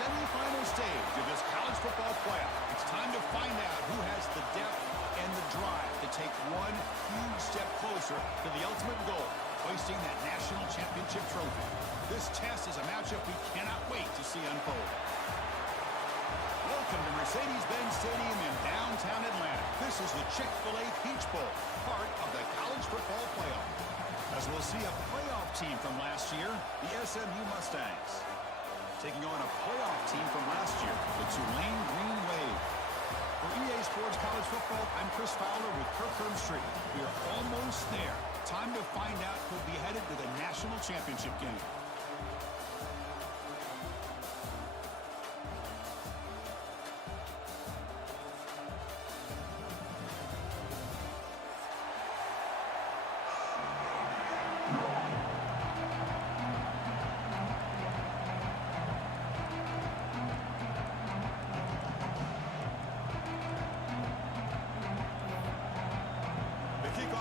semifinal stage of this college football playoff. It's time to find out who has the depth and the drive to take one huge step closer to the ultimate goal, hoisting that national championship trophy. This test is a matchup we cannot wait to see unfold. Welcome to Mercedes-Benz Stadium in downtown Atlanta. This is the Chick-fil-A Peach Bowl, part of the college football playoff. As we'll see a playoff team from last year, the SMU Mustangs, taking on a playoff team from last year, the Tulane Green Wave. For EA Sports College Football, I'm Chris Fowler with Kirk Herbstreit. We are almost there. Time to find out who'll be headed to the national championship game.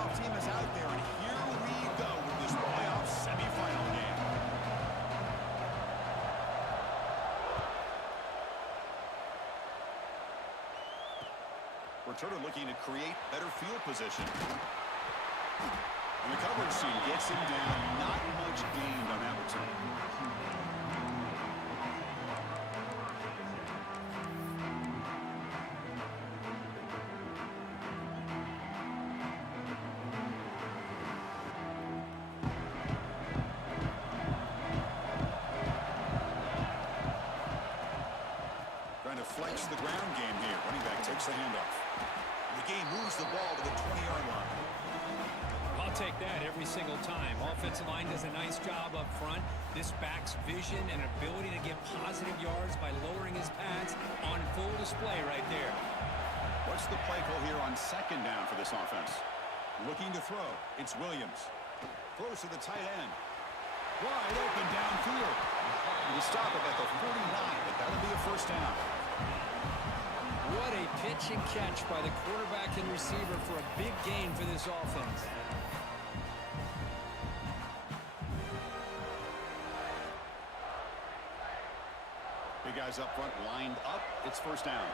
Team is out there, and here we go with this playoff semifinal game. Returner looking to create better field position. And the coverage team gets him down. Not much gained on that return. Flex the ground game here. Running back takes the handoff. The game moves the ball to the 20-yard line. I'll take that every single time. Offensive line does a nice job up front. This back's vision and ability to get positive yards by lowering his pads on full display right there. What's the play call here on second down for this offense? Looking to throw. It's Williams. Throws to the tight end. Wide open downfield. To stop it at the 49, but that'll be a first down. What a pitch and catch by the quarterback and receiver for a big gain for this offense. Big guys up front lined up. It's first down.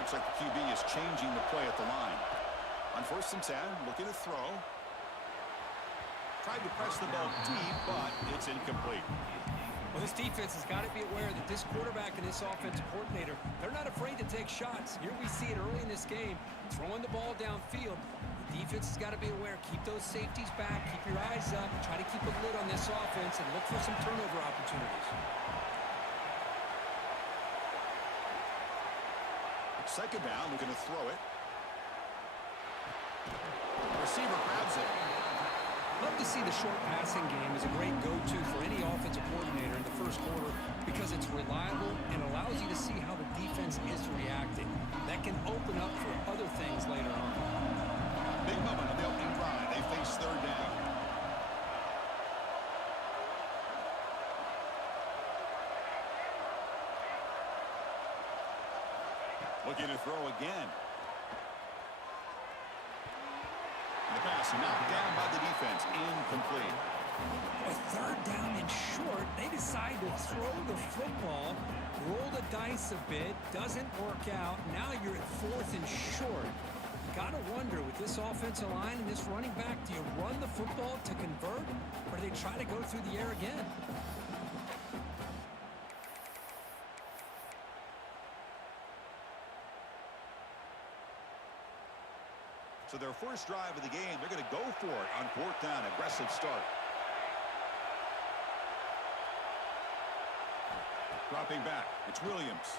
Looks like the QB is changing the play at the line. On 1st and 10, looking to throw. Tried to press the ball deep, but it's incomplete. Well, this defense has got to be aware that this quarterback and this offensive coordinator, they're not afraid to take shots. Here we see it early in this game, throwing the ball downfield. The defense has got to be aware. Keep those safeties back. Keep your eyes up. Try to keep a lid on this offense and look for some turnover opportunities. Second down, looking to throw it. Receiver grabs it. Love to see the short passing game as a great go-to for any offensive coordinator in the first quarter because it's reliable and allows you to see how the defense is reacting. That can open up for other things later on. Big moment on the opening drive. They face third down. Looking to throw again. The pass knocked down by the defense. Incomplete. With third down and short, they decide to throw the football, roll the dice a bit, doesn't work out. Now you're at 4th and short. Got to wonder, with this offensive line and this running back, do you run the football to convert, or do they try to go through the air again? So their first drive of the game, they're going to go for it on 4th down. Aggressive start. Dropping back. It's Williams.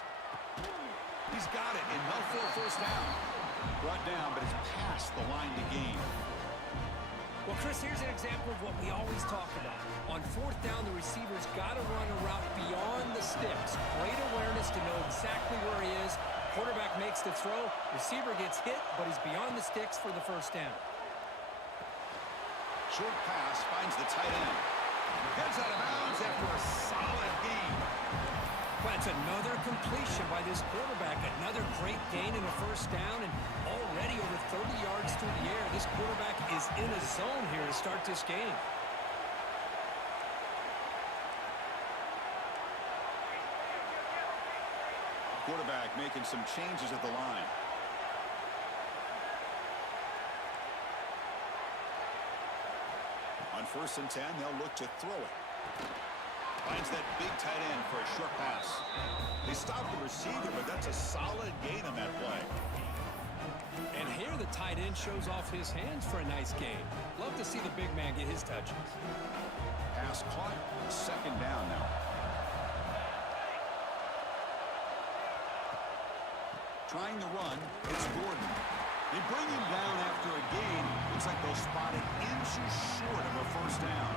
He's got it, and no full first down. Brought down, but it's past the line to gain. Well, Chris, here's an example of what we always talk about. On 4th down, the receiver's got to run a route beyond the sticks. Great awareness to know exactly where he is. Quarterback makes the throw. Receiver gets hit, but he's beyond the sticks for the first down. Short pass finds the tight end. Heads out of bounds after a solid gain. Well, that's another completion by this quarterback. Another great gain in a first down, and already over 30 yards through the air. This quarterback is in a zone here to start this game. Quarterback making some changes at the line. On 1st and 10, they'll look to throw it. Finds that big tight end for a short pass. They stop the receiver, but that's a solid gain on that play. And here the tight end shows off his hands for a nice gain. Love to see the big man get his touches. Pass caught. 2nd down now. Trying to run, it's Gordon. They bring him down after a gain. Looks like they'll spot it inches short of a 1st down.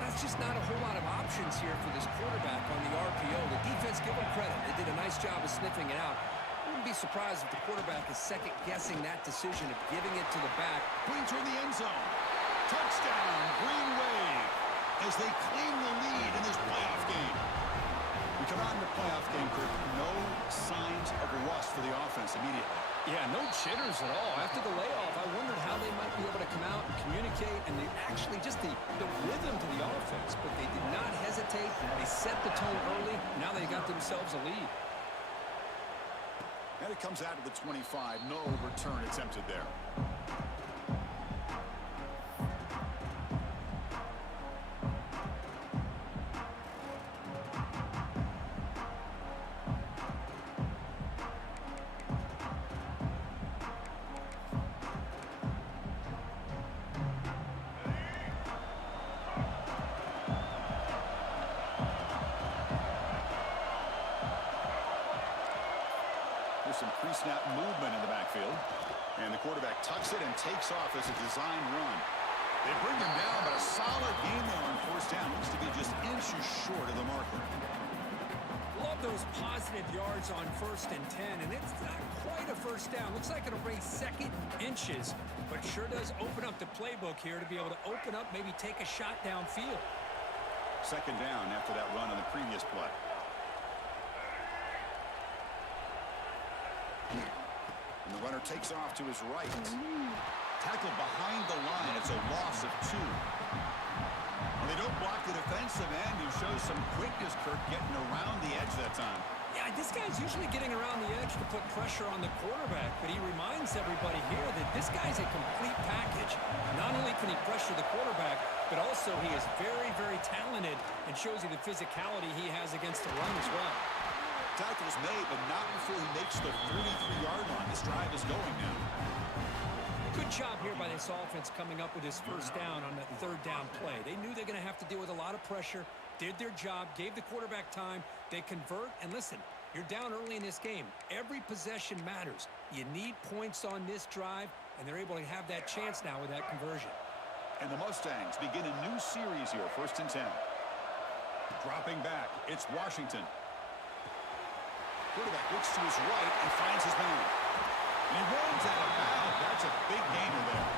That's just not a whole lot of options here for this quarterback on the RPO. The defense, give them credit. They did a nice job of sniffing it out. Wouldn't be surprised if the quarterback is second-guessing that decision of giving it to the back. Brings her in the end zone. Touchdown, Green Wave, as they claim the lead in this playoff game. We come out in the playoff game, Kirk. No signs of rust for the offense immediately. Yeah, no jitters at all. After the layoff, I wondered how they might be able to come out and communicate, and actually just the rhythm to the offense. But they did not hesitate. They set the tone early. Now they got themselves a lead. And it comes out of the 25. No return attempted there. Some pre-snap movement in the backfield. And the quarterback tucks it and takes off as a design run. They bring him down, but a solid gain there on 1st down. Looks to be just inches short of the marker. Love those positive yards on 1st and 10, and it's not quite a 1st down. Looks like it'll bring 2nd inches, but sure does open up the playbook here to be able to open up, maybe take a shot downfield. 2nd down after that run on the previous play. And the runner takes off to his right. Tackled behind the line. It's a loss of 2. Well, they don't block the defensive end, who shows some quickness, Kirk, getting around the edge that time. Yeah, this guy's usually getting around the edge to put pressure on the quarterback, but he reminds everybody here that this guy's a complete package. Not only can he pressure the quarterback, but also he is very, very talented and shows you the physicality he has against the run as well. Tackle's made, but not before he makes the 33-yard line. This drive is going now. Good job here by this offense coming up with his 1st down on that 3rd down play. They knew they're going to have to deal with a lot of pressure, did their job, gave the quarterback time. They convert, and listen, you're down early in this game. Every possession matters. You need points on this drive, and they're able to have that chance now with that conversion. And the Mustangs begin a new series here, 1st and 10. Dropping back, it's Washington. Quarterback looks to his right and finds his man. And he runs out of bounds. That's a big gainer there.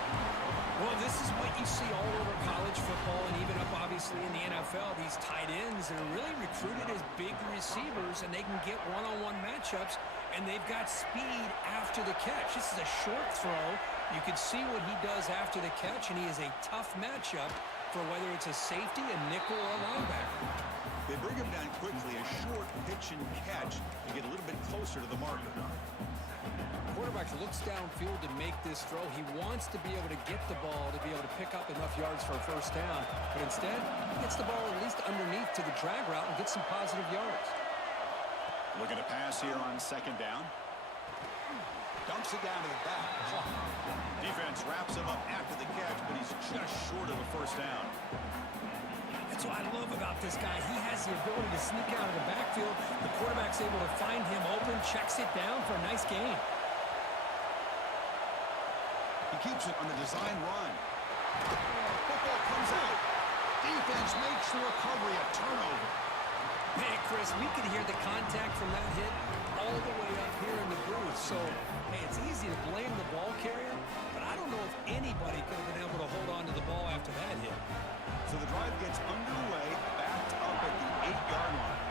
Well, this is what you see all over college football and even up, obviously, in the NFL. These tight ends are really recruited as big receivers, and they can get one-on-one matchups, and they've got speed after the catch. This is a short throw. You can see what he does after the catch, and he is a tough matchup for whether it's a safety, a nickel, or a linebacker. They bring him down quickly, a short pitch and catch to get a little bit closer to the marker. Quarterback looks downfield to make this throw. He wants to be able to get the ball to be able to pick up enough yards for a 1st down, but instead, he gets the ball at least underneath to the drag route and gets some positive yards. Looking to pass here on 2nd down. Dumps it down to the back. Defense wraps him up after the catch, but he's just short of the 1st down. That's what I love about this guy. He has the ability to sneak out of the backfield. The quarterback's able to find him open, checks it down for a nice gain. He keeps it on the design run. Football comes out. Defense makes the recovery, a turnover. Hey, Chris, we could hear the contact from that hit all the way up here in the booth. So, hey, it's easy to blame the ball carrier, but I don't know if anybody could have been able to hold on to the ball after that hit. So the drive gets underway, backed up at the 8-yard line.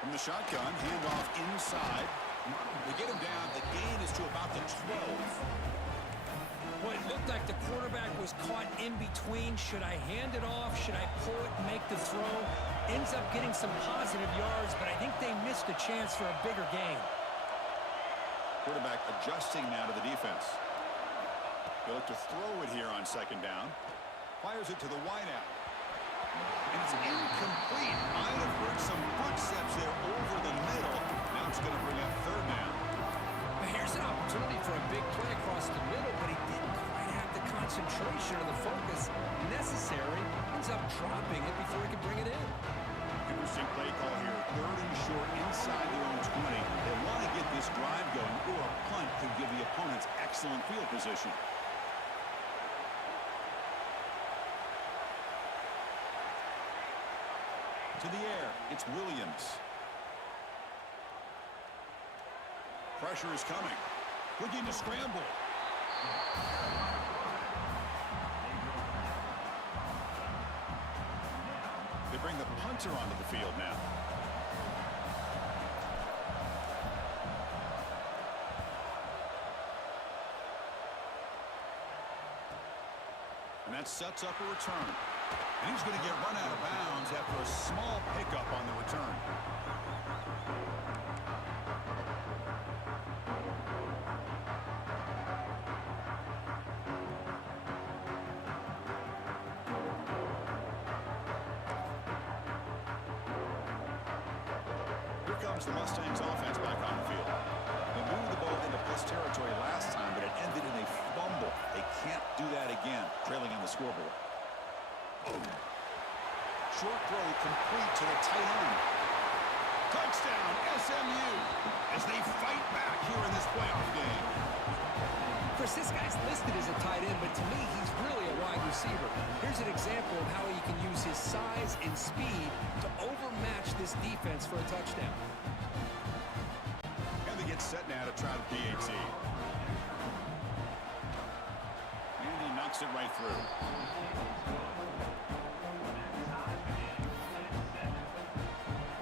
From the shotgun, handoff inside. They get him down. The gain is to about the 12. Well, it looked like the quarterback was caught in between. Should I hand it off? Should I pull it and make the throw? Ends up getting some positive yards, but I think they missed a chance for a bigger gain. Quarterback adjusting now to the defense. He'll look to throw it here on second down. Fires it to the wideout. And it's incomplete. Might have heard some footsteps there over the middle. Now it's going to bring up third down. Here's an opportunity for a big play across the middle, but he didn't quite have the concentration or the focus necessary. Ends up dropping it before he could bring it in. Interesting play call here. Third and short inside their own 20. They want to get this drive going, or a punt could give the opponents excellent field position. To the air, it's Williams. Pressure is coming. Looking to scramble. They bring the punter onto the field now. And that sets up a return. And he's going to get run out of bounds after a small pickup on the return. Here comes the Mustangs offense back on the field. They moved the ball into plus territory last time, but it ended in a fumble. They can't do that again, trailing on the scoreboard. Short throw complete to the tight end. Touchdown, SMU, as they fight back here in this playoff game. Of course, this guy's listed as a tight end, but to me, he's really a wide receiver. Here's an example of how he can use his size and speed to overmatch this defense for a touchdown. And they get set now to try the PAT. And he knocks it right through.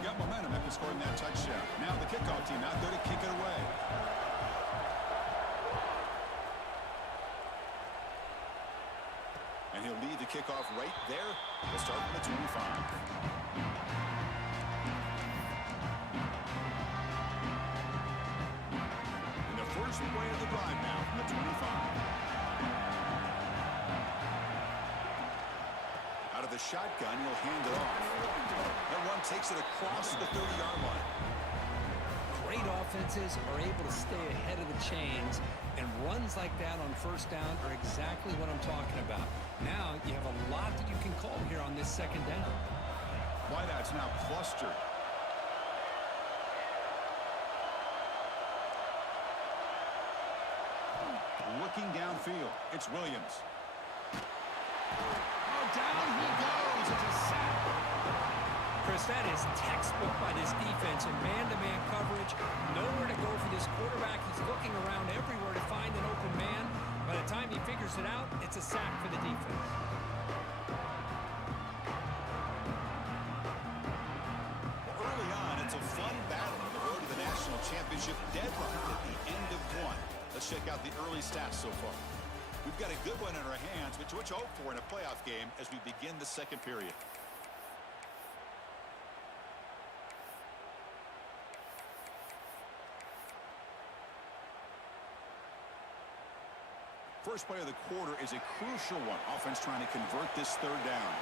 Got momentum after scoring that touchdown. Now the kickoff team out there to kick it away. And he'll lead the kickoff right there. He'll start from the 25. And the first play of the drive now from the 25. Out of the shotgun, he'll hand it off. That one takes it across the 30-yard line. Great offenses are able to stay ahead of the chains, and runs like that on first down are exactly what I'm talking about. Now you have a lot that you can call here on this second down. Wideout's now clustered. Looking downfield, it's Williams. Oh, down he goes. It's a sack. Chris, that is textbook by this defense in man-to-man coverage. Nowhere to go for this quarterback. He's looking around everywhere to find an open man. By the time he figures it out, it's a sack for the defense. Well, early on, it's a fun battle on the road to the national championship deadline at the end of one. Let's check out the early stats so far. We've got a good one in our hands, which you hope for in a playoff game as we begin the second period. First play of the quarter is a crucial one. Offense trying to convert this third down.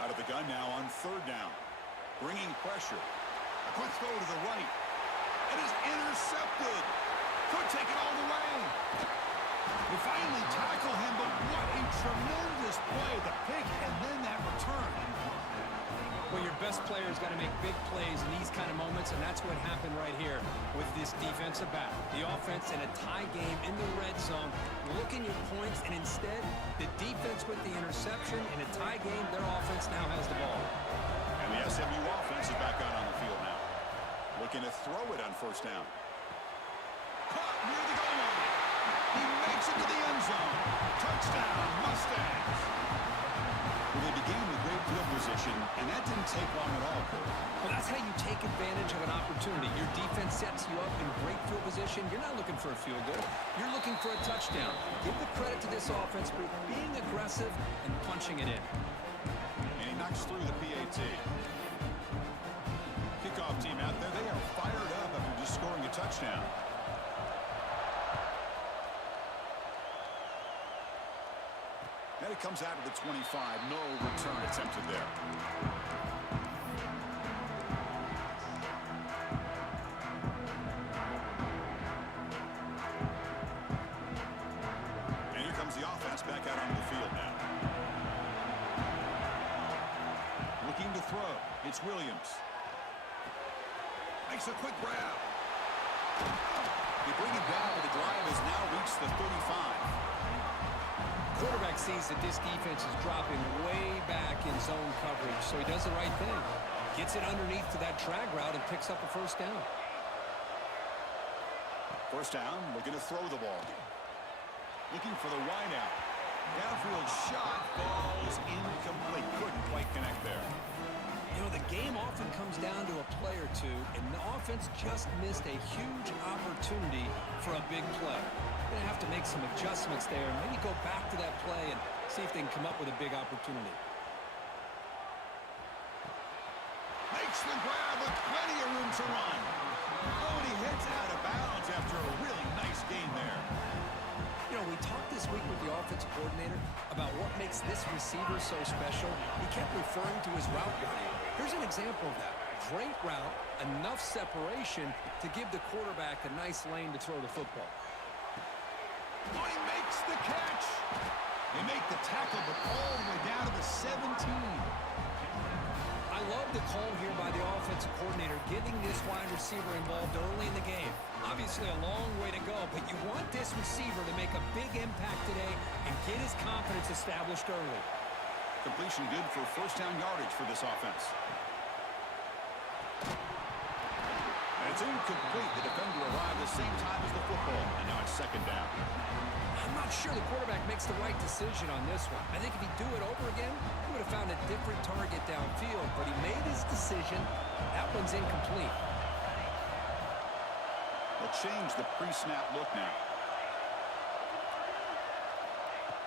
Out of the gun now on third down. Bringing pressure. A quick throw to the right. It is intercepted. Could take it all the way. They finally tackle him, but what a tremendous play. The pick and then that return. Well, your best player's got to make big plays in these kind of moments, and that's what happened right here with this defensive back. The offense in a tie game in the red zone, looking at points, and instead, the defense with the interception. In a tie game, their offense now has the ball. And the SMU offense is back out on the field now. Looking to throw it on first down. Caught near the goal line. He makes it to the end zone. Touchdown, Mustangs. Well, they began with great field position, and that didn't take long at all. Well, that's how you take advantage of an opportunity. Your defense sets you up in great field position. You're not looking for a field goal. You're looking for a touchdown. Give the credit to this offense for being aggressive and punching it in. And he knocks through the PAT. Kickoff team out there, they are fired up after just scoring a touchdown. And it comes out of the 25. No return attempted there. And here comes the offense back out onto the field now. Looking to throw. It's Williams. Makes a quick grab. They bring him down, but the drive has now reached the 35. Quarterback sees that this defense is dropping way back in zone coverage, so he does the right thing. Gets it underneath to that drag route and picks up a first down. First down, looking to throw the ball. Looking for the wideout. Downfield shot falls incomplete. Couldn't quite connect there. You know, the game often comes down to a play or two, and the offense just missed a huge opportunity for a big play. They're going to have to make some adjustments there, and maybe go back to that play and see if they can come up with a big opportunity. Makes the grab with plenty of room to run. Oh, and he hits out of bounds after a really nice gain there. You know, we talked this week with the offensive coordinator about what makes this receiver so special. He kept referring to his route running. Here's an example of that. Great route, enough separation to give the quarterback a nice lane to throw the football. Oh, he makes the catch. They make the tackle, but all the way down to the 17. I love the call here by the offensive coordinator, getting this wide receiver involved early in the game. Obviously a long way to go, but you want this receiver to make a big impact today and get his confidence established early. Completion good for first down yardage for this offense. And it's incomplete. The defender arrived the same time as the football, and now it's second down. I'm not sure the quarterback makes the right decision on this one. I think if he'd do it over again, he would have found a different target downfield, but he made his decision. That one's incomplete. They'll change the pre-snap look now.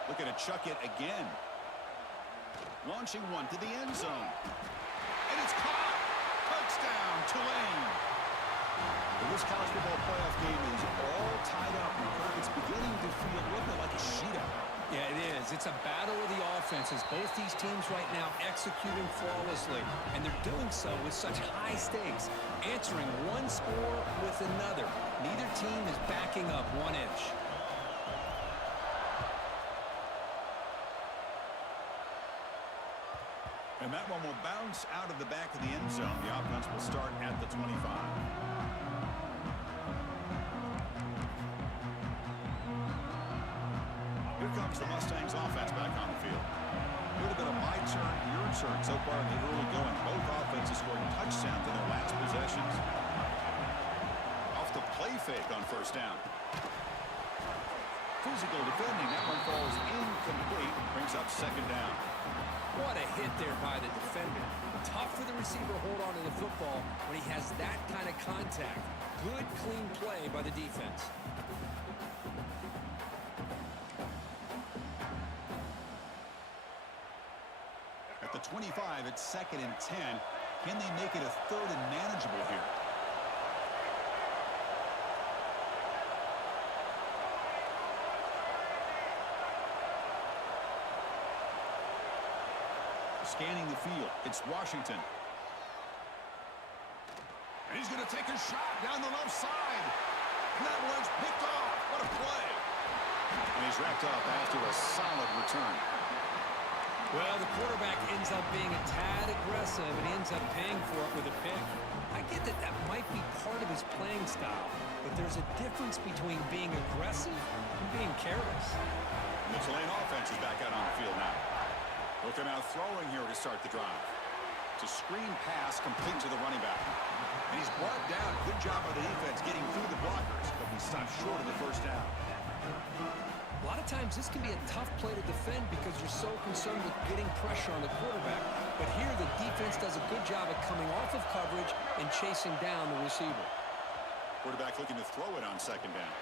Looking to chuck it again. Launching one to the end zone. And it's caught. Touchdown, Tulane. Well, this college football playoff game is all tied up. It's beginning to feel a little bit like a shootout. Yeah, it is. It's a battle of the offenses. Both these teams right now executing flawlessly, and they're doing so with such high stakes, answering one score with another. Neither team is backing up 1 inch. And that one will bounce out of the back of the end zone. The offense will start at the 25. Here comes the Mustangs offense back on the field. Would have been a my turn, your turn so far in the early going. Both offenses scoring touchdowns in their last possessions. Off the play fake on first down. Physical defending. That one falls incomplete. Brings up second down. What a hit there by the defender. Tough for the receiver to hold on to the football when he has that kind of contact. Good, clean play by the defense. At the 25, it's 2nd and 10. Can they make it a 3rd and manageable here? Scanning the field, it's Washington. And he's going to take a shot down the left side. And that one's picked off. What a play. And he's wrapped up after a solid return. Well, the quarterback ends up being a tad aggressive and ends up paying for it with a pick. I get that that might be part of his playing style, but there's a difference between being aggressive and being careless. And the Tulane offense is back out on the field now. Looking out throwing here to start the drive. It's a screen pass complete to the running back. And he's brought down. Good job by the defense getting through the blockers, but he stopped short of the first down. A lot of times this can be a tough play to defend because you're so concerned with getting pressure on the quarterback. But here the defense does a good job of coming off of coverage and chasing down the receiver. Quarterback looking to throw it on second down.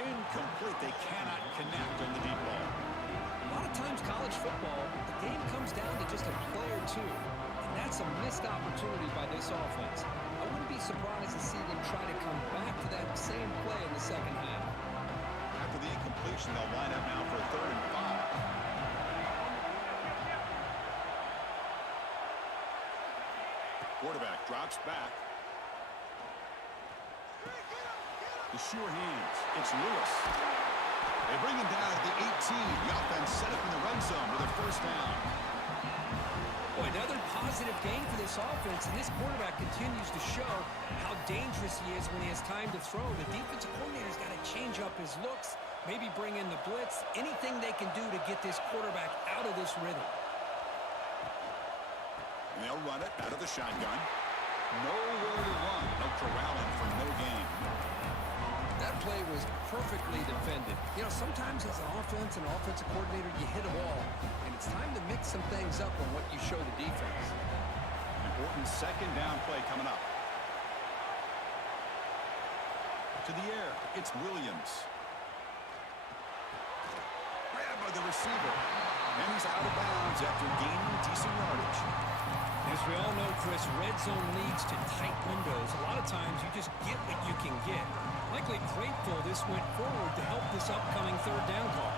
Incomplete. They cannot connect on the deep ball. A lot of times college football, the game comes down to just a play or two. And that's a missed opportunity by this offense. I wouldn't be surprised to see them try to come back to that same play in the second half. After the incompletion, they'll line up now for a 3rd and 5. Quarterback drops back. The sure hands. It's Lewis. They bring him down at the 18. The offense set up in the run zone with a 1st down. Boy, another positive game for this offense, and this quarterback continues to show how dangerous he is when he has time to throw. The defensive coordinator's got to change up his looks, maybe bring in the blitz, anything they can do to get this quarterback out of this rhythm. And they'll run it out of the shotgun. Nowhere to run. No corralling for no gain. That play was perfectly defended. You know, sometimes as an offense and offensive coordinator, you hit a ball, and it's time to mix some things up on what you show the defense. Important 2nd down play coming up. To the air, it's Williams. Grabbed by the receiver. And he's out of bounds after gaining decent yardage. As we all know, Chris, red zone leads to tight windows. A lot of times you just get what you can get. Likely grateful this went forward to help this upcoming 3rd down call.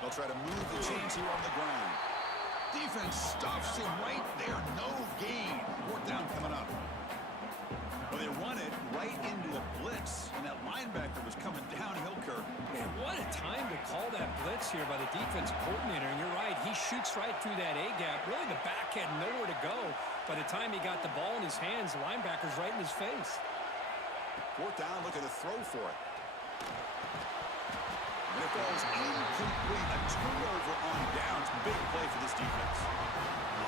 They'll try to move the chains here on the ground. Defense stuffs him right there. No gain. 4th down coming up. Well, they run it right into a blitz, and that linebacker was coming downhill, Kirk. Man, what a time to call that blitz here by the defensive coordinator. And you're right, he shoots right through that A-gap. Really, the back had nowhere to go. By the time he got the ball in his hands, the linebacker's right in his face. 4th down, looking to throw for it. And it falls incomplete. A turnover on downs. Big play for this defense.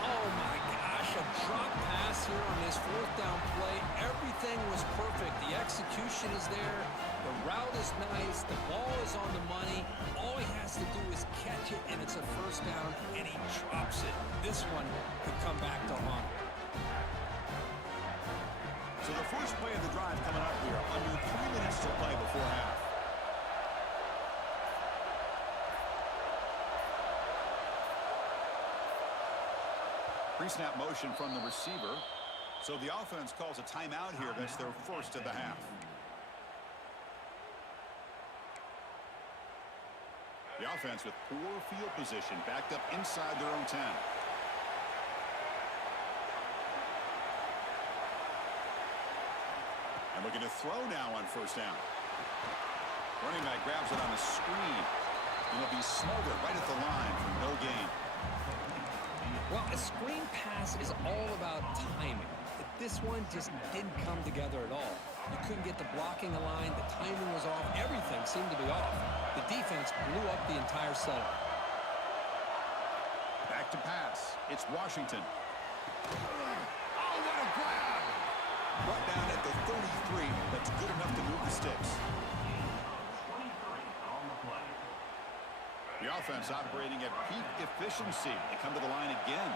Oh, my gosh, a drop pass here on this 4th down play. Everything was perfect. The execution is there. The route is nice. The ball is on the money. All he has to do is catch it, and it's a 1st down, and he drops it. This one could come back to haunt him. So the first play of the drive coming up here. Under 3 minutes to play before half. Pre-snap motion from the receiver. So the offense calls a timeout here. That's their 1st of the half. The offense with poor field position, backed up inside their own 10. And looking to throw now on 1st down. Running back grabs it on a screen. And he'll be smothered right at the line for no gain. Well, a screen pass is all about timing. But this one just didn't come together at all. You couldn't get the blocking line. The timing was off. Everything seemed to be off. The defense blew up the entire setup. Back to pass. It's Washington. Oh, what a grab! Brought down at the 33. That's good enough to move the sticks. The offense operating at peak efficiency. They come to the line again.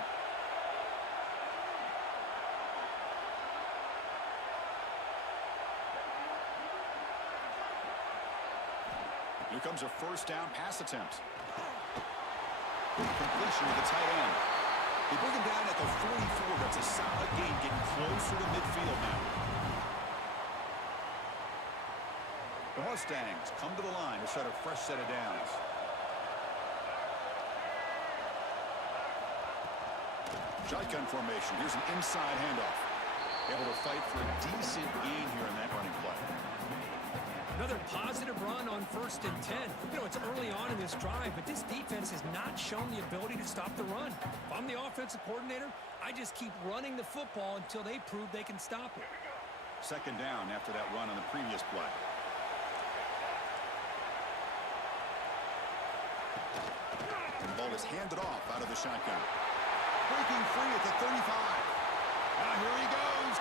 Here comes a 1st down pass attempt. Completion to the tight end. They bring him down at the 44. That's a solid gain, getting closer to midfield now. The Mustangs come to the line to start a fresh set of downs. Shotgun formation. Here's an inside handoff. Able to fight for a decent gain here in that running play. Another positive run on 1st and 10. You know, it's early on in this drive, but this defense has not shown the ability to stop the run. If I'm the offensive coordinator, I just keep running the football until they prove they can stop it. 2nd down after that run on the previous play. And the ball is handed off out of the shotgun. Breaking free at the 35. Now here he goes.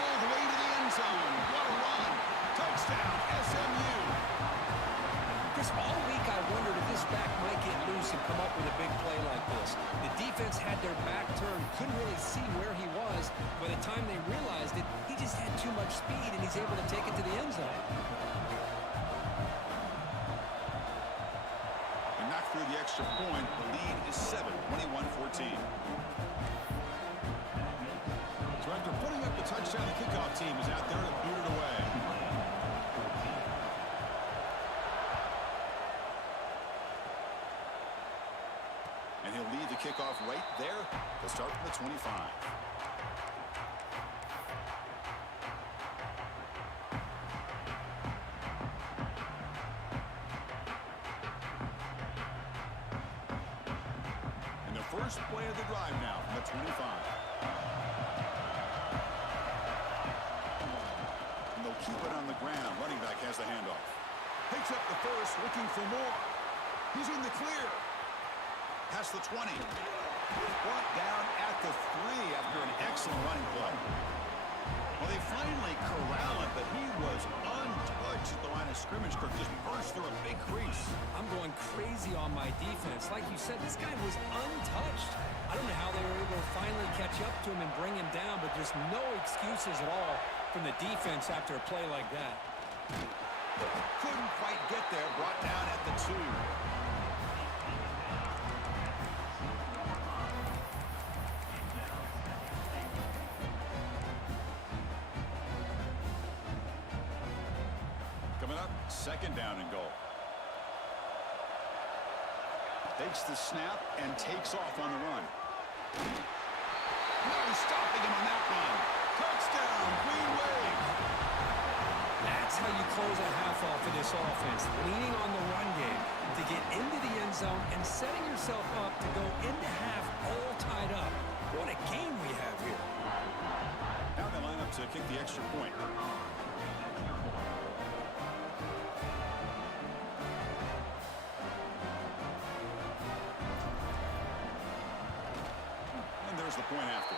all the way to the end zone. What a run. Touchdown, SMU. Chris, all week I wondered if this back might get loose and come up with a big play like this. The defense had their back turned, couldn't really see where he was. By the time they realized it, he just had too much speed, and he's able to take it to the end zone. And knocked through the extra point. The lead is 7, 21-14. So after putting up the touchdown, the kickoff team is out there to boot it away. And he'll lead the kickoff right there. They'll start from the 25. And the first play of the drive now from the 25. And they'll keep it on the ground. Running back has the handoff. Picks up the first, looking for more. He's in the clear. Past the 20. Brought down at the 3 after an excellent running play. Well, they finally corral him, but he was untouched at the line of scrimmage. Kirk just burst through a big crease. I'm going crazy on my defense. Like you said, this guy was untouched. I don't know how they were able to finally catch up to him and bring him down, but there's no excuses at all from the defense after a play like that. Couldn't quite get there. Brought down at the 2. Second down and goal. Takes the snap and takes off on the run. No stopping him on that run. Touchdown, Green Wave. That's how you close a half off of this offense. Leaning on the run game to get into the end zone and setting yourself up to go into half all tied up. What a game we have here. Now they line up to kick the extra point. The point after.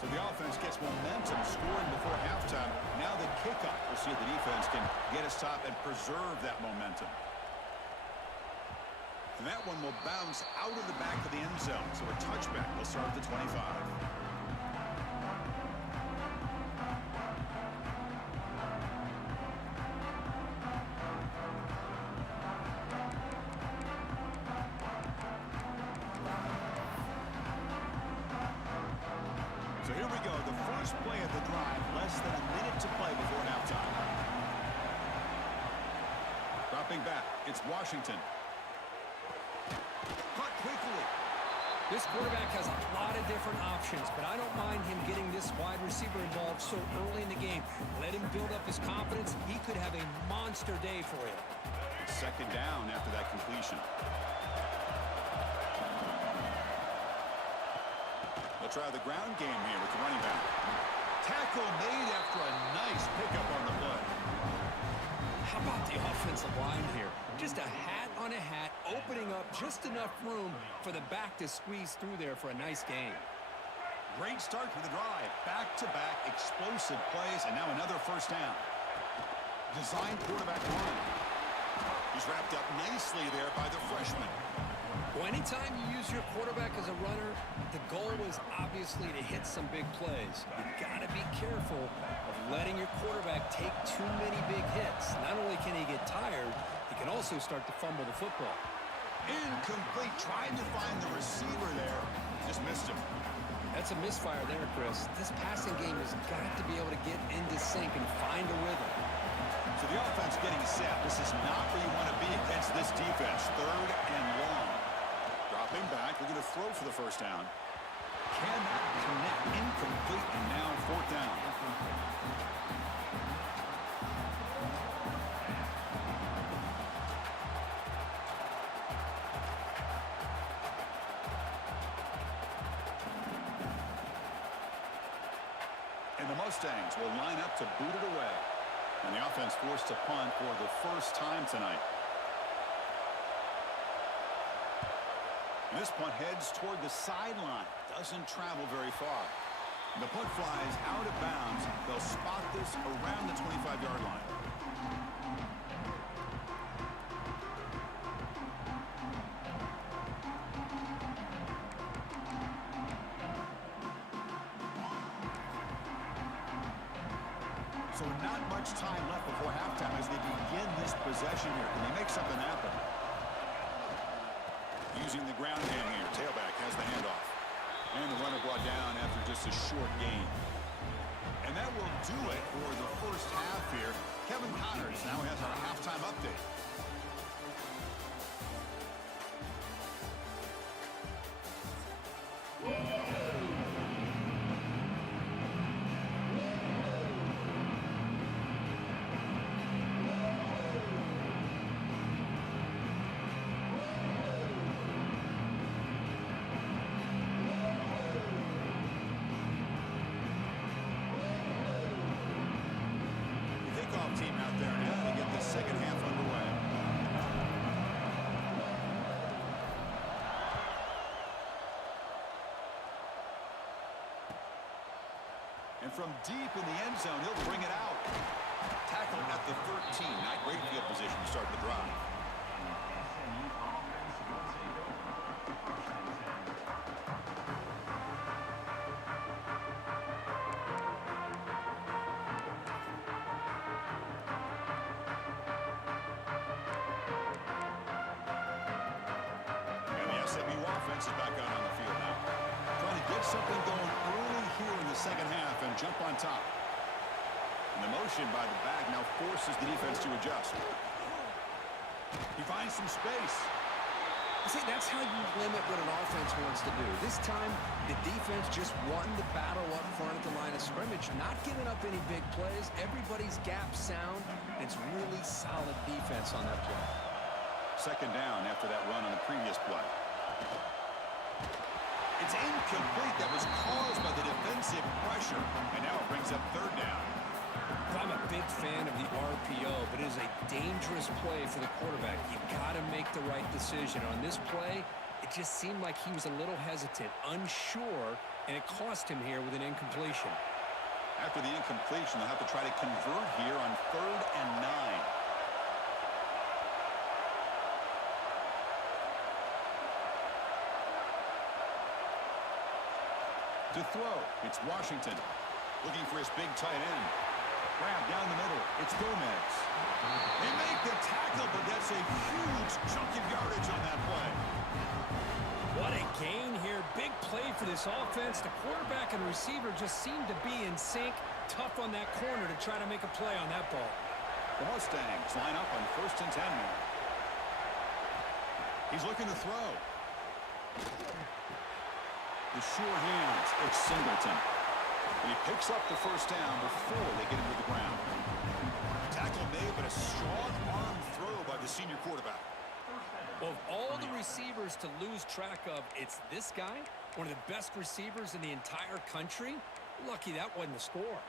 So the offense gets momentum, scoring before halftime. Now the kickoff. We'll see if the defense can get a stop and preserve that momentum. And that one will bounce out of the back of the end zone. So a touchback will start at the 25. So here we go, the first play of the drive, less than a minute to play before halftime. Dropping back, it's Washington. Caught quickly. This quarterback has a lot of different options, but I don't mind him getting this wide receiver involved so early in the game. Let him build up his confidence. He could have a monster day for you. Second down after that completion. They'll try the ground game here with the running back. Tackle made after a nice pickup on the play. How about the offensive line here? Just a hat on a hat, opening up just enough room for the back to squeeze through there for a nice gain. Great start to the drive. Back-to-back explosive plays, and now another first down. Designed quarterback run. He's wrapped up nicely there by the freshman. Well, anytime you use your quarterback as a runner, the goal is obviously to hit some big plays. You've got to be careful of letting your quarterback take too many big hits. Not only can he get tired, he can also start to fumble the football. Incomplete, trying to find the receiver there. Just missed him. That's a misfire there, Chris. This passing game has got to be able to get into sync and find a rhythm. So the offense getting set. This is not where you want to be against this defense. Third and long. Dropping back, we're going to throw for the first down. Cannot connect, incomplete, and now fourth down. And the Mustangs will line up to boot it away. And the offense forced to punt for the first time tonight. And this punt heads toward the sideline. Doesn't travel very far. The punt flies out of bounds. They'll spot this around the 25-yard line. So not much time left before halftime as they begin this possession here. Can they make something happen? Using the ground game here. Tailback has the handoff. And the runner brought down after just a short gain. And that will do it for the first half here. Kevin Connors now has our halftime update. Team out there now to get the second half underway. And from deep in the end zone, he'll bring it out. Tackle at the 13. Not great field position to start the drive. Offense is back out on the field now. Trying to get something going early here in the second half and jump on top. And the motion by the back now forces the defense to adjust. He finds some space. See, that's how you limit what an offense wants to do. This time, the defense just won the battle up front at the line of scrimmage, not giving up any big plays. Everybody's gap sound. It's really solid defense on that play. Second down after that run on the previous play. It's incomplete. That was caused by the defensive pressure. And now it brings up third down. I'm a big fan of the RPO, but it is a dangerous play for the quarterback. You got to make the right decision. On this play, it just seemed like he was a little hesitant, unsure, and it cost him here with an incompletion. After the incompletion, they'll have to try to convert here on 3rd and 9. To throw, it's Washington. Looking for his big tight end. Grab down the middle, it's Gomez. They make the tackle, but that's a huge chunk of yardage on that play. What a gain here. Big play for this offense. The quarterback and receiver just seem to be in sync. Tough on that corner to try to make a play on that ball. The Mustangs line up on 1st and 10 now. He's looking to throw. The sure hands, it's Singleton. And he picks up the first down before they get him to the ground. Tackle made, but a strong arm throw by the senior quarterback. Well, of all the receivers to lose track of, it's this guy, one of the best receivers in the entire country. Lucky that wasn't the score.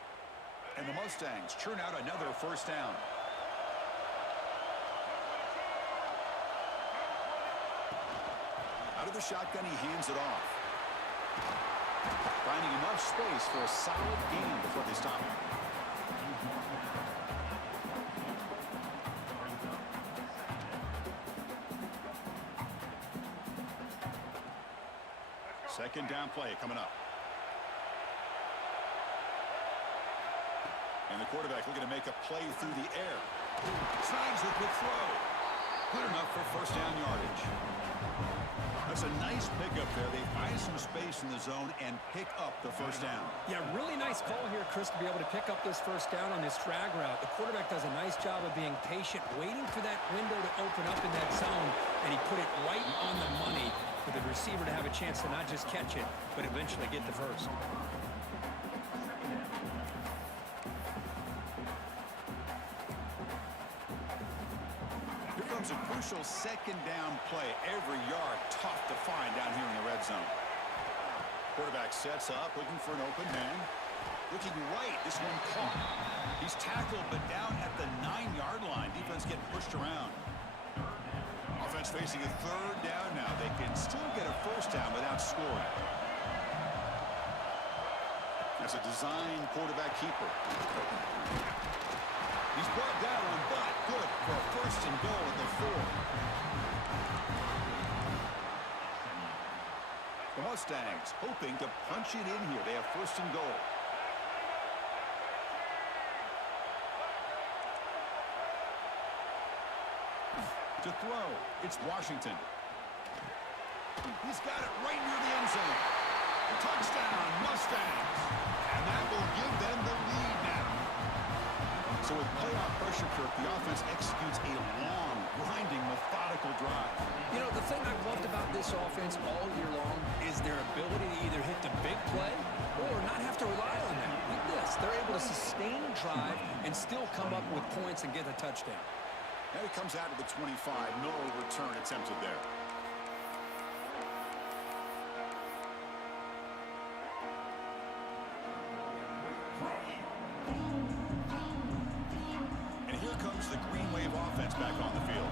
And the Mustangs churn out another first down. Out of the shotgun, he hands it off. Finding enough space for a solid gain before they stop him. Second down play coming up. And the quarterback looking to make a play through the air. Snags it with throw. Good enough for first down yardage. That's a nice pickup there. They find some space in the zone and pick up the first down. Yeah, really nice call here, Chris, to be able to pick up this first down on this drag route. The quarterback does a nice job of being patient, waiting for that window to open up in that zone, and he put it right on the money for the receiver to have a chance to not just catch it, but eventually get the first. A crucial second down play. Every yard tough to find down here in the red zone. Quarterback sets up, looking for an open man. Looking right, this one caught. He's tackled, but down at the 9-yard line. Defense getting pushed around. Offense facing a third down now. They can still get a first down without scoring. That's a design quarterback keeper. He's brought down, but good for a first and goal at the 4. The Mustangs hoping to punch it in here. They have first and goal. To throw, it's Washington. He's got it right near the end zone. Touchdown, Mustangs. And that will give them the lead now. So with playoff pressure, Kirk, the offense executes a long, grinding, methodical drive. You know, the thing I've loved about this offense all year long is their ability to either hit the big play or not have to rely on that. With this, they're able to sustain drive and still come up with points and get a touchdown. And it comes out of the 25. No return attempted there. And here comes the Green Wave offense back on the field.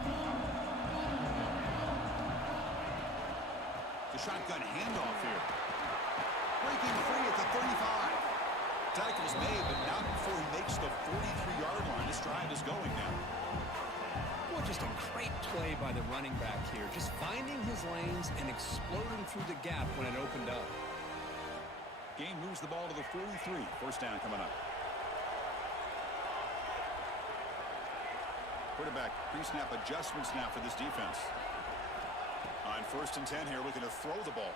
The shotgun handoff here. Breaking free at the 35. Tackle's made, but not before he makes the 43-yard line. This drive is going now. Well, just a great play by the running back here. Just finding his lanes and exploding through the gap when it opened up. Game moves the ball to the 43. First down coming up. Quarterback pre-snap adjustments now for this defense. On first and 10 here, looking to throw the ball.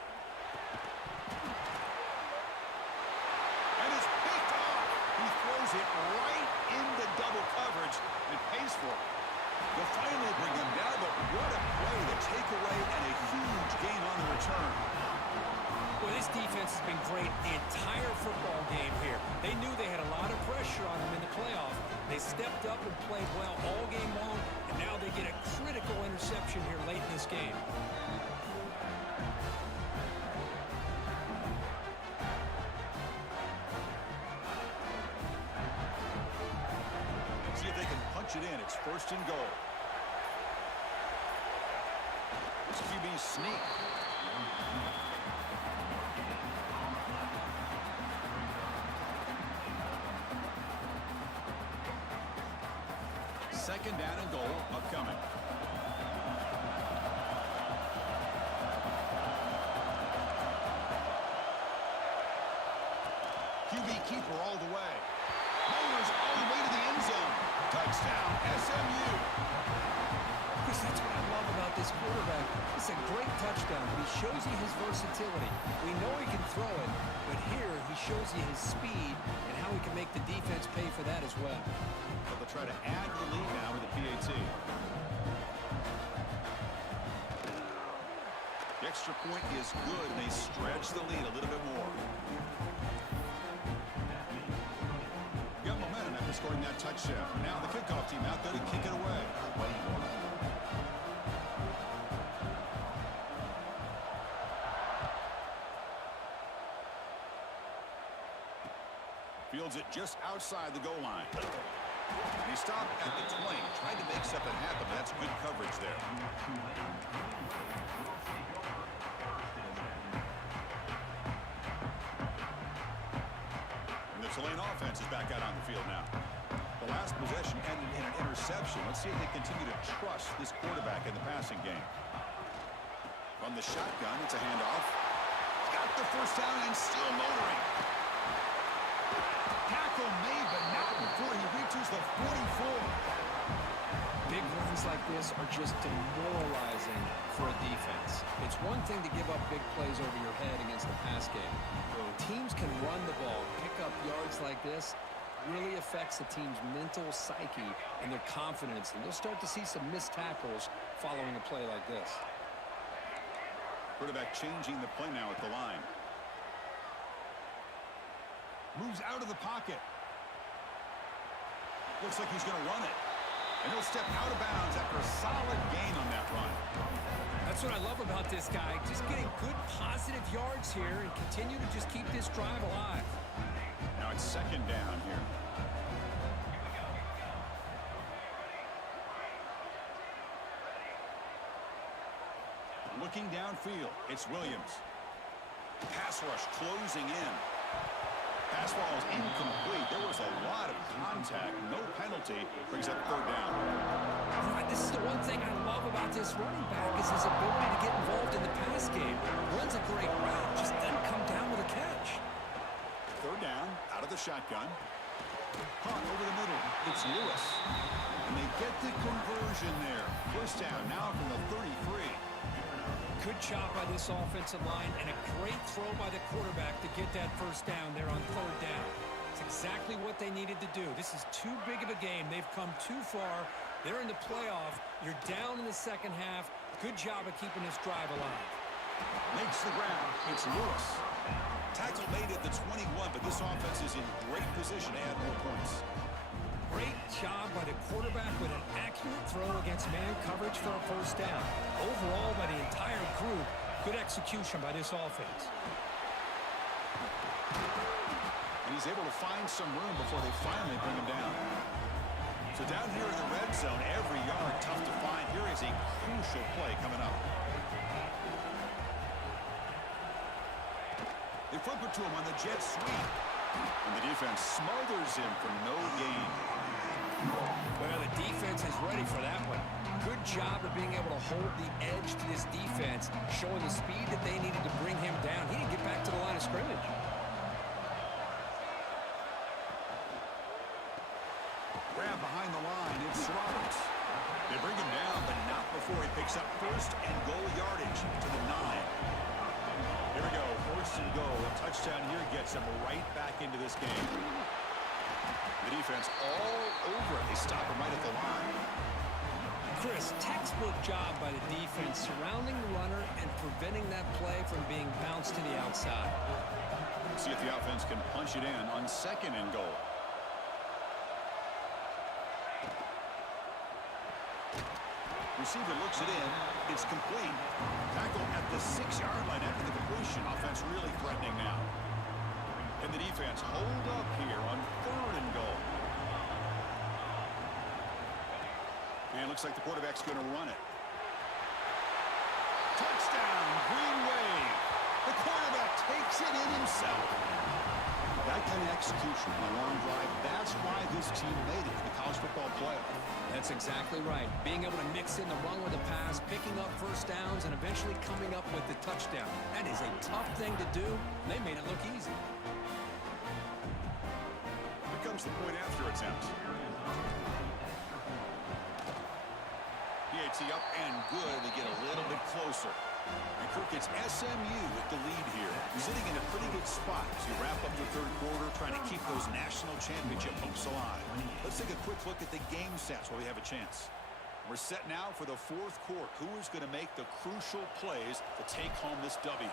And it's picked off. He throws it right into double coverage. It pays for it. They'll finally bring him down, but what a play, the takeaway, and a huge gain on the return. Well, this defense has been great the entire football game here. They knew they had a lot of pressure on them in the playoff. They stepped up and played well all game long, and now they get a critical interception here late in this game. See if they can punch it in. It's first and goal. It's QB sneak. Second down and goal upcoming. QB keeper all the way. Motors all the way to the end zone. Touchdown, SMU. Chris, that's what I love about this quarterback. It's a great touchdown. He shows you his versatility. We know he can throw it, but here he shows you his speed and how he can make the defense pay for that as well. But they'll try to add to the lead now with the PAT. The extra point is good, and they stretch the lead a little bit more. Got momentum after scoring that touchdown. Now the kickoff team out there to kick it away. Fields it just outside the goal line. And he stopped at the 20, tried to make something happen. That's good coverage there. And the Tulane offense is back out on the field now. The last possession ended in an interception. Let's see if they continue to trust this quarterback in the passing game. From the shotgun, it's a handoff. Got the first down and still motoring. Tackle made, but not before he reaches the 44. Big runs like this are just demoralizing for a defense. It's one thing to give up big plays over your head against the pass game. When teams can run the ball, pick up yards like this, really affects the team's mental psyche and their confidence. And you'll start to see some missed tackles following a play like this. Quarterback changing the play now at the line. Moves out of the pocket. Looks like he's going to run it. And he'll step out of bounds after a solid gain on that run. That's what I love about this guy. Just getting good positive yards here and continue to just keep this drive alive. Now a It's second down here. Looking downfield, it's Williams. Pass rush closing in. Pass ball is incomplete. There was a lot of contact. No penalty. Brings up third down. Right, this is the one thing I love about this running back is his ability to get involved in the pass game. Runs a great route, just doesn't come down with a catch. Third down, out of the shotgun. Hunt over the middle. It's Lewis. And they get the conversion there. First down now from the 33. Good job by this offensive line and a great throw by the quarterback to get that first down there on third down. It's exactly what they needed to do. This is too big of a game. They've come too far. They're in the playoff. You're down in the second half. Good job of keeping this drive alive. Makes the ground. It's Lewis. Tackle made at the 21, but this offense is in great position to add more points. Great job by the quarterback with an accurate throw against man coverage for a first down. Overall, by the entire group, good execution by this offense. And he's able to find some room before they finally bring him down. So down here in the red zone, every yard tough to find. Here is a crucial play coming up. They flip it to him on the jet sweep. And the defense smothers him for no gain. Well, the defense is ready for that one. Good job of being able to hold the edge to this defense, showing the speed that they needed to bring him down. He didn't get back to the line of scrimmage. Grab behind the line. It's Roberts. They bring him down, but not before he picks up first and goal yardage to the 9. Here we go. First and goal. A touchdown here gets him right back into this game. The defense all over it. They stop him right at the line. Chris, textbook job by the defense surrounding the runner and preventing that play from being bounced to the outside. See if the offense can punch it in on second and goal. Receiver looks it in. It's complete. Tackle at the 6-yard line after the completion. Offense really threatening now. And the defense hold up here on third and goal. And it looks like the quarterback's going to run it. Touchdown, Green Wave. The quarterback takes it in himself. That kind of execution on a long drive, that's why this team made it to the college football playoff. That's exactly right. Being able to mix in the run with the pass, picking up first downs, and eventually coming up with the touchdown. That is a tough thing to do. They made it look easy. Here comes the point after attempt. PAT up and good. They get a little bit closer. And Kirk gets SMU with the lead here. Sitting in a pretty good spot as you wrap up the third quarter, trying to keep those national championship hopes alive. Let's take a quick look at the game stats while we have a chance. We're set now for the fourth quarter. Who is going to make the crucial plays to take home this W?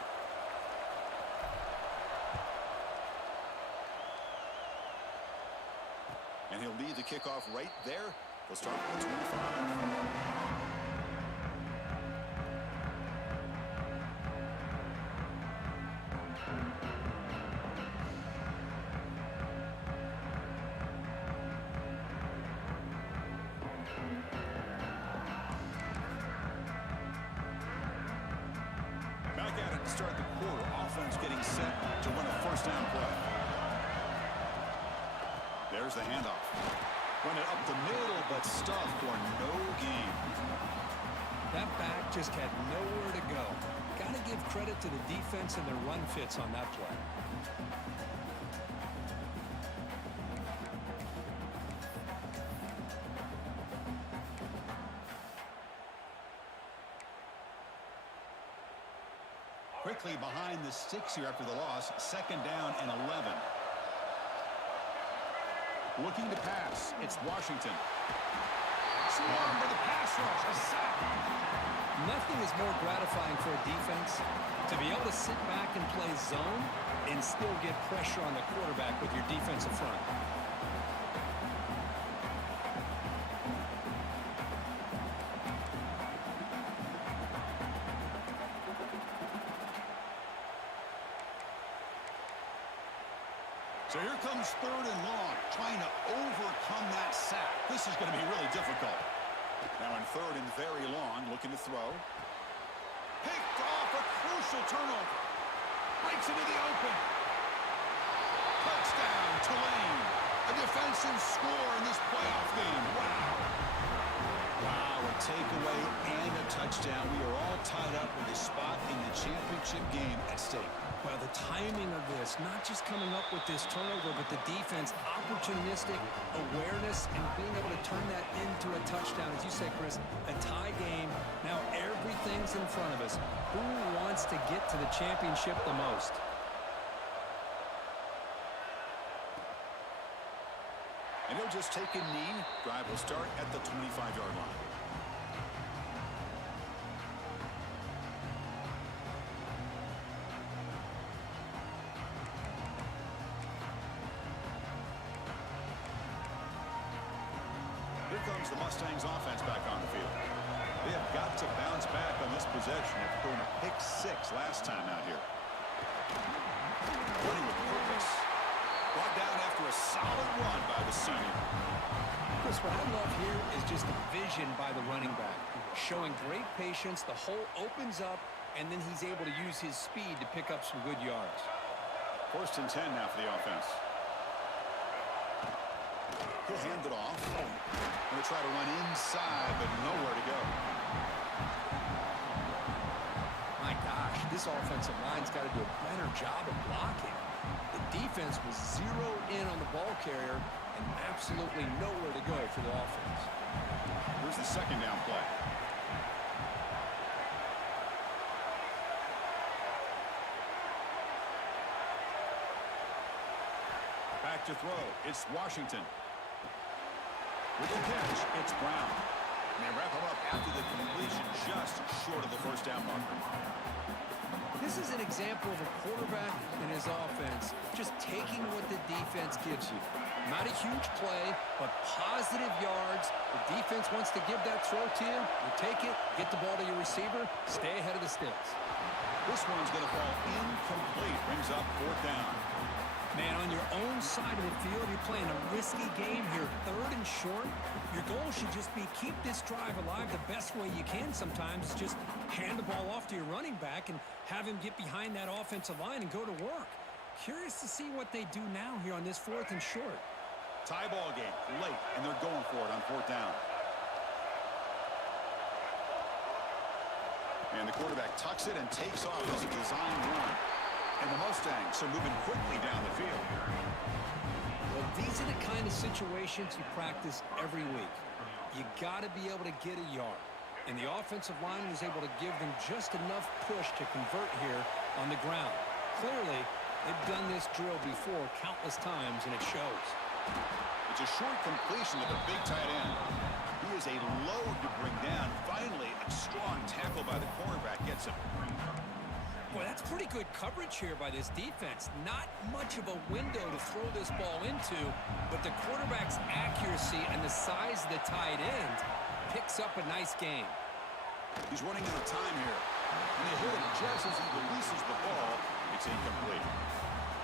And he'll lead the kickoff right there. They'll start with the 25. Back at it to start the quarter. Offense getting set to win a first down play. There's the handoff. Run it up the middle, but stuffed for no gain. That back just had nowhere to go. Got to give credit to the defense and their run fits on that play. Quickly behind the sticks here after the loss. Second down and 11. Looking to pass. It's Washington. Swarmed to the pass rush. A sack. Nothing is more gratifying for a defense to be able to sit back and play zone and still get pressure on the quarterback with your defensive front. So here comes 3rd and long, trying to overcome that sack. This is going to be really difficult. Now in 3rd and very long, looking to throw. Picked off, a crucial turnover. Breaks into the open. Touchdown, Tulane. A defensive score in this playoff game. Wow. Wow, a takeaway and a touchdown. We are all tied up with a spot in the championship game at stake. Well, the timing of this, not just coming up with this turnover, but the defense, opportunistic awareness, and being able to turn that into a touchdown. As you said, Chris, a tie game. Now everything's in front of us. Who wants to get to the championship the most? And he'll just take a knee. Drive will start at the 25-yard line. Here comes the Mustangs offense back on the field. They have got to bounce back on this possession after throwing a pick 6 last time out here. Running with purpose. Brought down after a solid run by the senior. Chris, what I love here is just the vision by the running back. Showing great patience, the hole opens up, and then he's able to use his speed to pick up some good yards. 1st and 10 now for the offense. He'll hand it off. Going to try to run inside, but nowhere to go. My gosh, this offensive line's got to do a better job of blocking. The defense was zeroed in on the ball carrier and absolutely nowhere to go for the offense. Here's the 2nd down play. Back to throw. It's Washington. With the catch, it's Brown. And they wrap him up after the completion, just short of the 1st down marker. This is an example of a quarterback and his offense just taking what the defense gives you. Not a huge play, but positive yards. The defense wants to give that throw to you. You take it, get the ball to your receiver, stay ahead of the sticks. This one's going to fall incomplete. Brings up 4th down. Man, on your own side of the field, you're playing a risky game here. 3rd and short. Your goal should just be keep this drive alive the best way you can sometimes. Just hand the ball off to your running back and have him get behind that offensive line and go to work. Curious to see what they do now here on this 4th and short. Tie ball game, late, and they're going for it on 4th down. And the quarterback tucks it and takes off his design run. And the Mustangs are moving quickly down the field. Well, these are the kind of situations you practice every week. You got to be able to get a yard. And the offensive line was able to give them just enough push to convert here on the ground. Clearly, they've done this drill before countless times, and it shows. It's a short completion to the big tight end. He is a load to bring down. Finally, a strong tackle by the cornerback gets him. Boy, that's pretty good coverage here by this defense. Not much of a window to throw this ball into, but the quarterback's accuracy and the size of the tight end picks up a nice game. He's running out of time here. And they hit him just as he releases the ball. It's incomplete.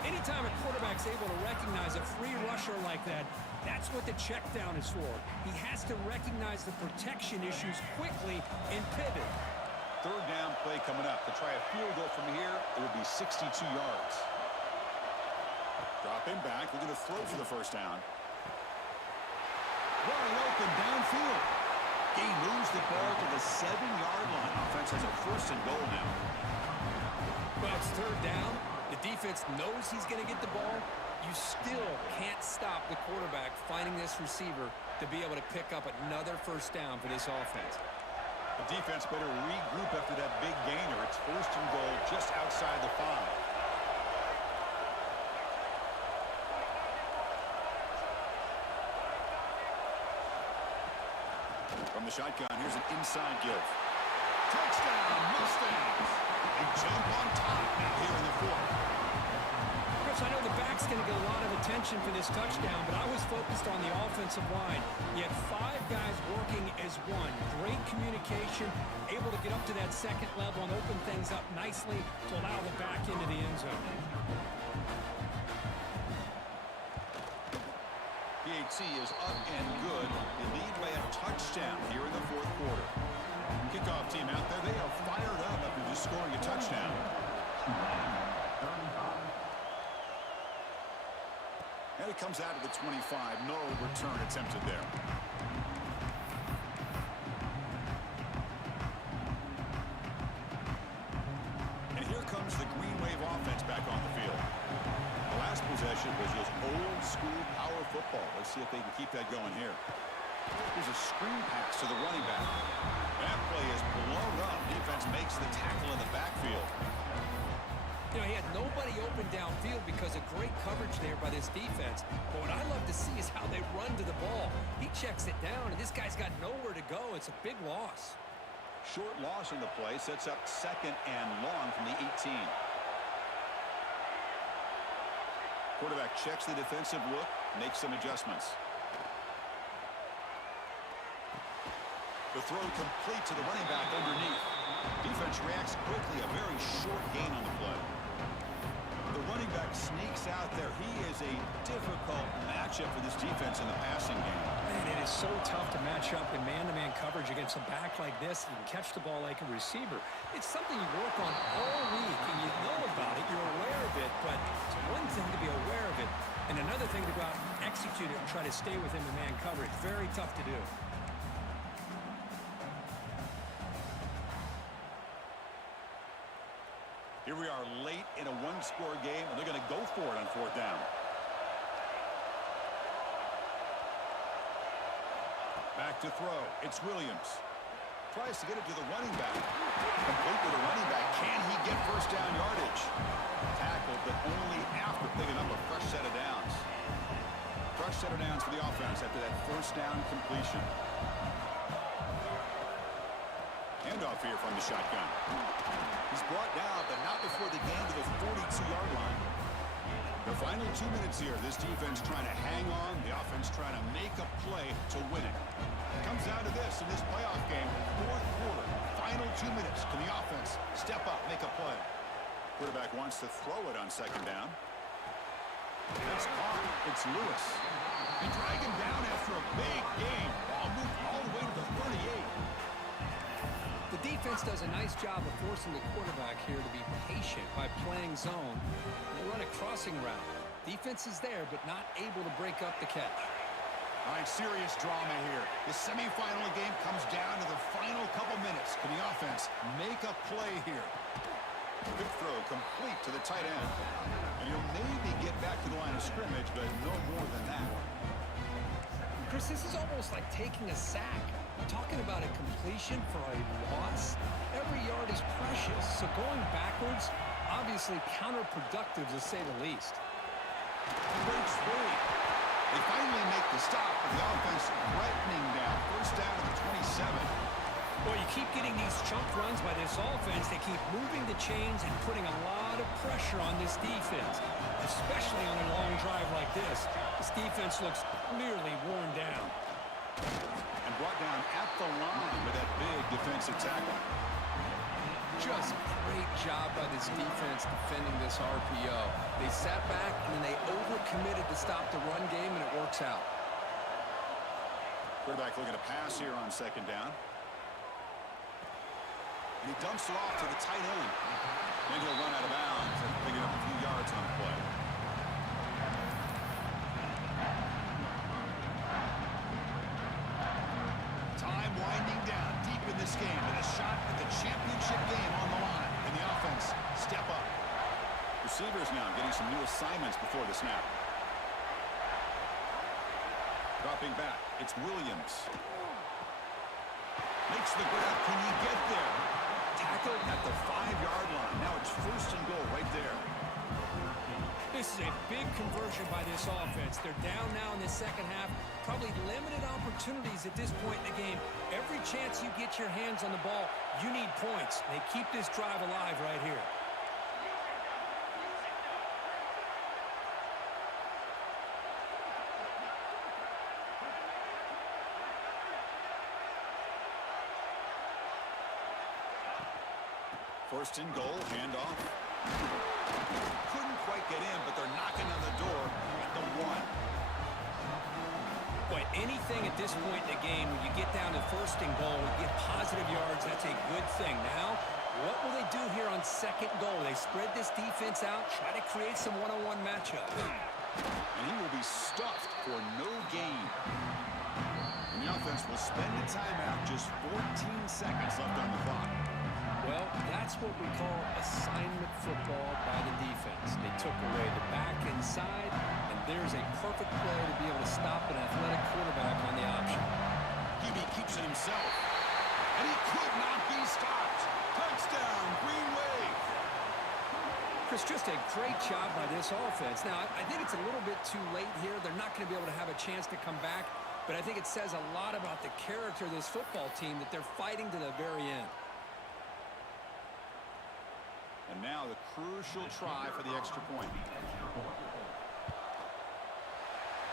Anytime a quarterback's able to recognize a free rusher like that, that's what the check down is for. He has to recognize the protection issues quickly and pivot. 3rd down play coming up. To try a field goal from here, it would be 62 yards. Drop him back. We're going to throw for the 1st down. Wide open downfield. He moves the ball to the 7-yard line. Offense has a 1st and goal now. Well, it's 3rd down. The defense knows he's going to get the ball. You still can't stop the quarterback finding this receiver to be able to pick up another 1st down for this offense. The defense better regroup after that big gainer. It's 1st and goal just outside the 5. From the shotgun, here's an inside give. Touchdown, Mustangs! They jump on top now here in the 4th. Chris, I know the back's going to get a lot of attention for this touchdown, but I was focused on the offensive line. You had 5 guys working as one. Great communication, able to get up to that 2nd level and open things up nicely to allow the back into the end zone. PAT is up and good. They lead by a touchdown here in the fourth quarter. Kickoff team out there, they are fired up after just scoring a touchdown. And it comes out of the 25. No return attempted there. And here comes the Green Wave offense back on the field. The last possession was just old school power football. Let's see if they can keep that going here. Here's a screen pass to the running back. That play is blown up. Defense makes the tackle in the backfield. You know, he had nobody open downfield because of great coverage there by this defense. But what I love to see is how they run to the ball. He checks it down, and this guy's got nowhere to go. It's a big loss. Short loss in the play sets up 2nd and long from the 18. Quarterback checks the defensive look, makes some adjustments. The throw complete to the running back underneath. Defense reacts quickly, a very short gain on the play. The running back sneaks out there. He is a difficult matchup for this defense in the passing game. Man, it is so tough to match up in man-to-man coverage against a back like this. You can catch the ball like a receiver. It's something you work on all week, and you know about it. You're aware of it, but it's one thing to be aware of it, and another thing to go out and execute it and try to stay within the man coverage. Very tough to do. Here we are late in a one-score game, and they're going to go for it on 4th down. Back to throw. It's Williams. Tries to get it to the running back. Complete to the running back. Can he get first down yardage? Tackled, but only after picking up a fresh set of downs. Fresh set of downs for the offense after that first down completion. Handoff here from the shotgun. He's brought down, but not before the gain to the 42-yard line. The final 2 minutes here. This defense trying to hang on. The offense trying to make a play to win it. It comes down to this in this playoff game. 4th quarter. Final 2 minutes. Can the offense step up, make a play? Quarterback wants to throw it on 2nd down. That's caught. It's Lewis. They drag him down after a big game. Ball moved all the way to the 38. The defense does a nice job of forcing the quarterback here to be patient by playing zone. They run a crossing route. Defense is there, but not able to break up the catch. All right, serious drama here. The semifinal game comes down to the final couple minutes. Can the offense make a play here? Good throw, complete to the tight end. And he'll maybe get back to the line of scrimmage, but no more than that. Chris, this is almost like taking a sack. Talking about a completion for a loss, every yard is precious, so going backwards, obviously counterproductive to say the least. Breaks free. They finally make the stop, but the offense threatening down. First down to the 27. Well, you keep getting these chunk runs by this offense. They keep moving the chains and putting a lot of pressure on this defense, especially on a long drive like this. This defense looks clearly worn down. And brought down at the line with that big defensive tackle. Just great job by this defense defending this RPO. They sat back and then they overcommitted to stop the run game, and it works out. Quarterback looking to pass here on 2nd down. And he dumps it off to the tight end. Then he'll run out of bounds and picking up a few yards on the play. Time winding down deep in this game with a shot at the championship game on the line. And the offense step up. Receivers now getting some new assignments before the snap. Dropping back, it's Williams. Makes the grab. Can he get there? Tackled at the 5-yard line. Now it's 1st and goal right there. This is a big conversion by this offense. They're down now in the second half. Probably limited opportunities at this point in the game. Every chance you get your hands on the ball, you need points. They keep this drive alive right here. First and goal, handoff. Couldn't quite get in, but they're knocking on the door at the 1. Boy, anything at this point in the game, when you get down to first and goal, you get positive yards, that's a good thing. Now, what will they do here on second goal? They spread this defense out, try to create some one-on-one matchups. And he will be stuffed for no gain. And the offense will spend the timeout, just 14 seconds left on the clock. Well, that's what we call assignment football by the defense. They took away the back inside, and there's a perfect play to be able to stop an athletic quarterback on the option. QB keeps it himself, and he could not be stopped. Touchdown, Green Wave. Chris, just a great job by this offense. Now, I think it's a little bit too late here. They're not going to be able to have a chance to come back, but I think it says a lot about the character of this football team that they're fighting to the very end. And now the crucial try for the extra point.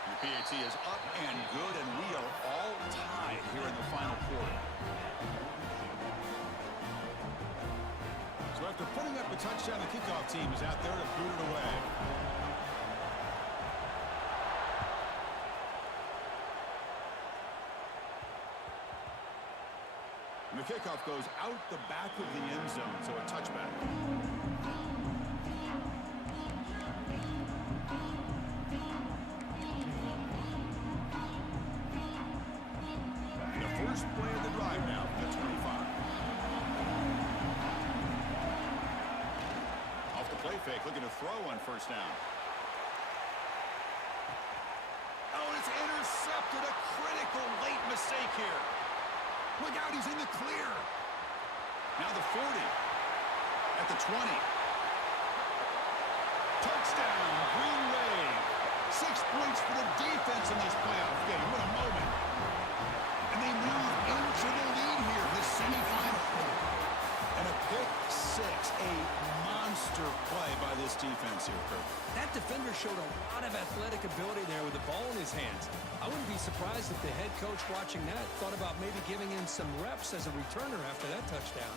The PAT is up and good, and we are all tied here in the final quarter. So after putting up a touchdown, the kickoff team is out there to boot it away. And the kickoff goes out the back of the end zone, so a touchback. The first play of the drive now for the 25. Off the play fake, looking to throw on first down. Oh, it's intercepted. A critical late mistake here. Look out, he's in the clear. Now the 40. At the 20. Touchdown, Green Wave. 6 points for the defense in this playoff game. What a moment. And they move into the lead here, this semifinal. And a pick six, a monster play by this defense here, Kurt. That defender showed a lot of athletic ability there with the ball in his hands. I wouldn't be surprised if the head coach watching that thought about maybe giving him some reps as a returner after that touchdown.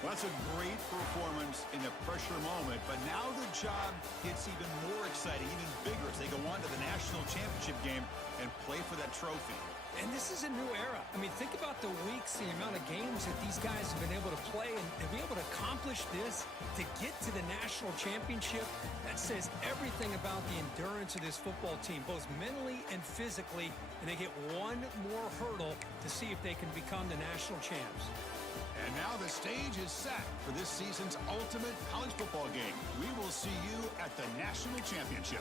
Well, that's a great performance in a pressure moment, but now the job gets even more exciting, even bigger as they go on to the national championship game and play for that trophy. And this is a new era. I mean, think about the weeks, the amount of games that these guys have been able to play, and to be able to accomplish this, to get to the national championship, that says everything about the endurance of this football team, both mentally and physically, and they get one more hurdle to see if they can become the national champs. And now the stage is set for this season's ultimate college football game. We will see you at the national championship.